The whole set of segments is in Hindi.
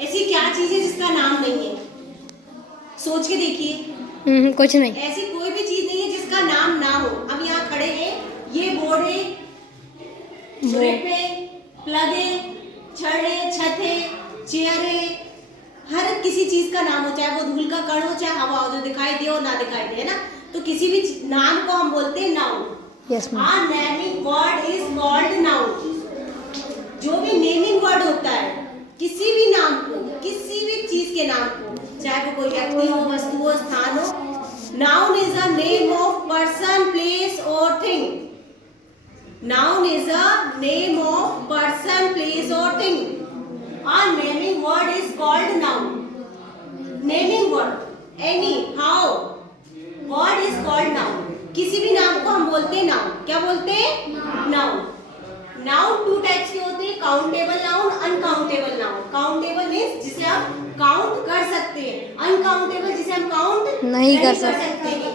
ऐसी क्या चीज है जिसका नाम नहीं है? सोच के देखिए। कुछ नहीं। ऐसी कोई भी चीज नहीं है जिसका नाम ना हो। हम यहाँ खड़े हैं, ये बोर्ड है, बुलेट पे प्लग है, छड़ है, छत है, चेयर है। हर किसी चीज का नाम हो, चाहे वो धूल का कण हो, चाहे हवा हो, जो दिखाई दे और ना दिखाई दे, है ना। तो किसी भी नाम को हम बोलते हैं नाउन। Yes ma'am. हाँ, naming word is called noun. जो भी नेमिंग वर्ड होता है किसी भी नाम को, किसी भी चीज के नाम को, चाहे वो कोई व्यक्ति हो, वस्तु हो, स्थान हो, noun is a name of person, place और thing. Noun is a name of person, place or thing. A naming word is called noun. Naming word, any, how, word is called noun. किसी भी नाम को हम बोलते हैं नाउन। क्या बोलते हैं? नाउन। नाउन टू टाइप्स के होते हैं, countable noun, uncountable noun. Countable means जिसे हम काउंट कर सकते हैं, अनकाउंटेबल जिसे हम काउंट नहीं कर सकते हैं।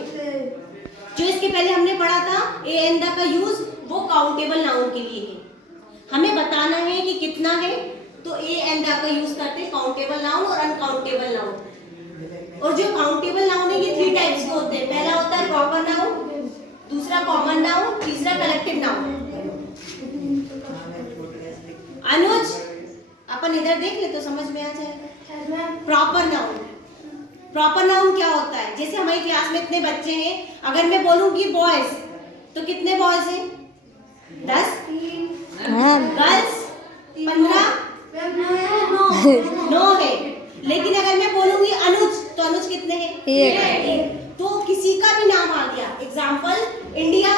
जो इसके पहले हमने पढ़ा था ए एंड द का यूज, वो काउंटेबल नाउन के लिए है। हमें बताना है कि कितना है, तो ए एंड द का यूज करते हैं काउंटेबल नाउन और अनकाउंटेबल नाउन। और जो काउंटेबल नाउन है ये 3 टाइप्स के होते हैं। पहला होता है प्रॉपर नाउन, दूसरा कॉमन नाउन, तीसरा कलेक्टिव नाउन। अनुज, अपन इधर देख ले तो समझ में आ जाएगा। प्रॉपर नाउन, प्रॉपर नाउन क्या होता है? जैसे हमारी क्लास में इतने बच्चे हैं, अगर मैं बोलूंगी बॉयज, तो कितने बॉयज हैं? 10। गर्ल्स 15, 9 है। लेकिन अगर मैं बोलूंगी अनुज, तो अनुज कितने हैं? 1। तो किसी का भी नाम आ गया। एग्जाम्पल, इंडिया,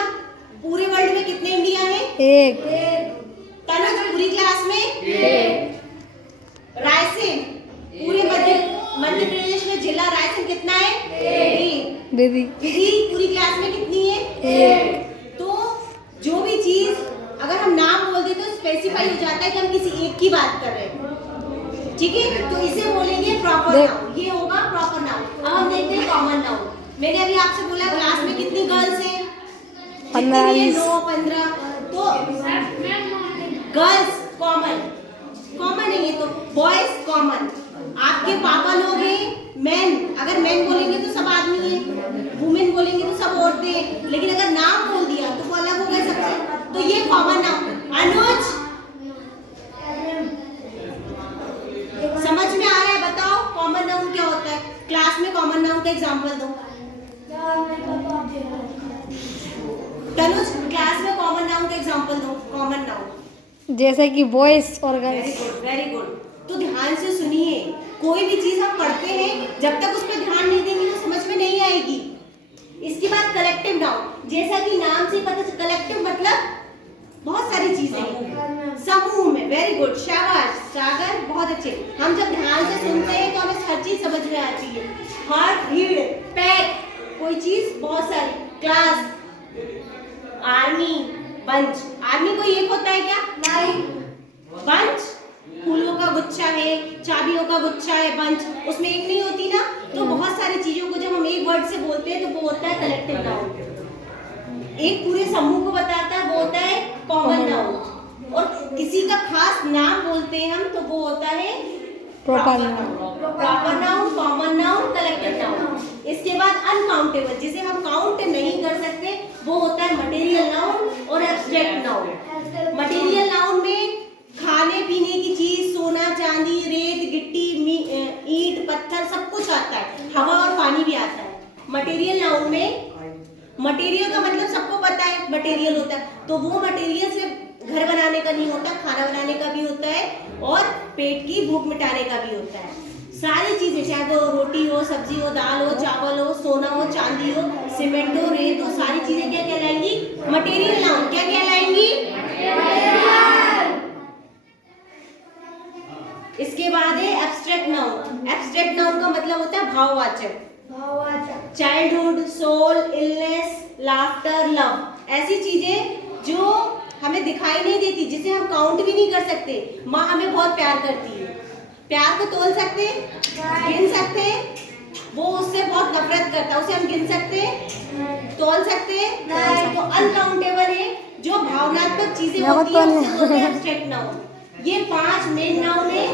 पूरे वर्ल्ड में कितने इंडिया हैं? 1। तनुज पूरी क्लास में 1। रायसेन, पूरे मध्य प्रदेश में जिला रायसेन कितना है? 1। दीदी पूरी क्लास में कितनी है? 1। तो जो भी चीज अगर हम नाम बोल दे तो स्पेसिफाई हो जाता है कि हम किसी एक की बात कर रहे हैं। ठीक है, तो इसे बोलेंगे प्रॉपर नाउन। ये होगा प्रॉपर नाउन। अब हम देखते हैं कॉमन नाउन। मैंने अभी आपसे बोला क्लास में कितनी गर्ल्स हैं? 15। 15। तो गर्ल्स कॉमन, कॉमन है ये तो। Boys common. आपके पापा लोग हैं मैन, अगर मैन बोलेंगे तो सब आदमी है, वुमेन बोलेंगे तो सब औरतें हैं। लेकिन अगर नाम बोल दिया तो वो अलग हो गए सबसे, तो ये कॉमन नाउन। अनुज, समझ में आ रहा है? बताओ कॉमन नाउन क्या होता है? क्लास में कॉमन नाउन का एग्जांपल दो। तनुज, क्लास में कॉमन नाउन का एग्जांपल दो। कॉमन नाउन जैसे कि बॉयज और गर्ल्स। Very good. तो ध्यान से सुनिए, कोई भी चीज हम पढ़ते हैं, जब तक उस पर ध्यान नहीं देंगे तो समझ में नहीं आएगी। इसके बाद कलेक्टिव नाउन, जैसा कि नाम से पता चलता, कलेक्टिव मतलब बहुत सारी चीजें हैं समूह में। वेरी गुड, शाबाश सागर, बहुत अच्छे। हम जब ध्यान से सुनते हैं तो हमें हर चीज समझ में आती है। हार्ट, भीड़, पैक, कोई चीज बहुत सारी। Class, army, bunch. आर्मी कोई एक होता है क्या? नहीं। बंच फूलों का गुच्छा है, चाबियों का गुच्छा है, बंच, उसमें एक नहीं होती ना। तो बहुत सारी चीजों को जब हम एक वर्ड से बोलते हैं तो वो होता है कलेक्टिव नाउन। एक पूरे समूह को बताता है, वो होता है कॉमन नाउन। और किसी का खास नाम बोलते हैं हम, तो वो होता है proper noun. Proper noun, common noun, collective noun. इसके बाद अनकाउंटेबल, जिसे हम काउंट नहीं कर सकते, वो होता है मटेरियल नाउन और एब्स्ट्रैक्ट नाउन। मटेरियल नाउन में खाने पीने की चीज, सोना चांदी, रेत गिट्टी, ईंट पत्थर सब कुछ आता है, हवा और पानी भी आता है। मटेरियल नाउन में, मटेरियल का मतलब सबको पता है मटेरियल होता है, तो वो मटेरियल सिर्फ घर बनाने का नहीं होता, खाना बनाने का भी होता है और पेट की भूख मिटाने का भी होता है। सारी चीजें, चाहे वो रोटी हो, सब्जी हो, दाल हो, चावल हो, सोना हो, चांदी हो, सीमेंट हो, रेत हो, सारी चीजें क्या कहलाएंगी? Material noun. क्या कहलाएंगी? इसके बाद है एब्स्ट्रैक्ट नाउन। एब्स्ट्रैक्ट नाउन का मतलब होता है भाववाचक। Childhood, soul, illness, laughter, love, ऐसी चीजें जो हमें दिखाई नहीं देती, जिसे हम काउंट भी नहीं कर सकते। माँ हमें बहुत प्यार करती है, प्यार को तोल सकते हैं? गिन सकते हैं? वो उससे बहुत नफरत करता है, उसे हम गिन सकते हैं? तोल सकते हैं? नहीं। तो अनकाउंटेबल है, जो भावनात्मक चीजें होती है, उसे बोलते हैं एब्स्ट्रैक्ट नाउन। ये 5 मेन नाउन है।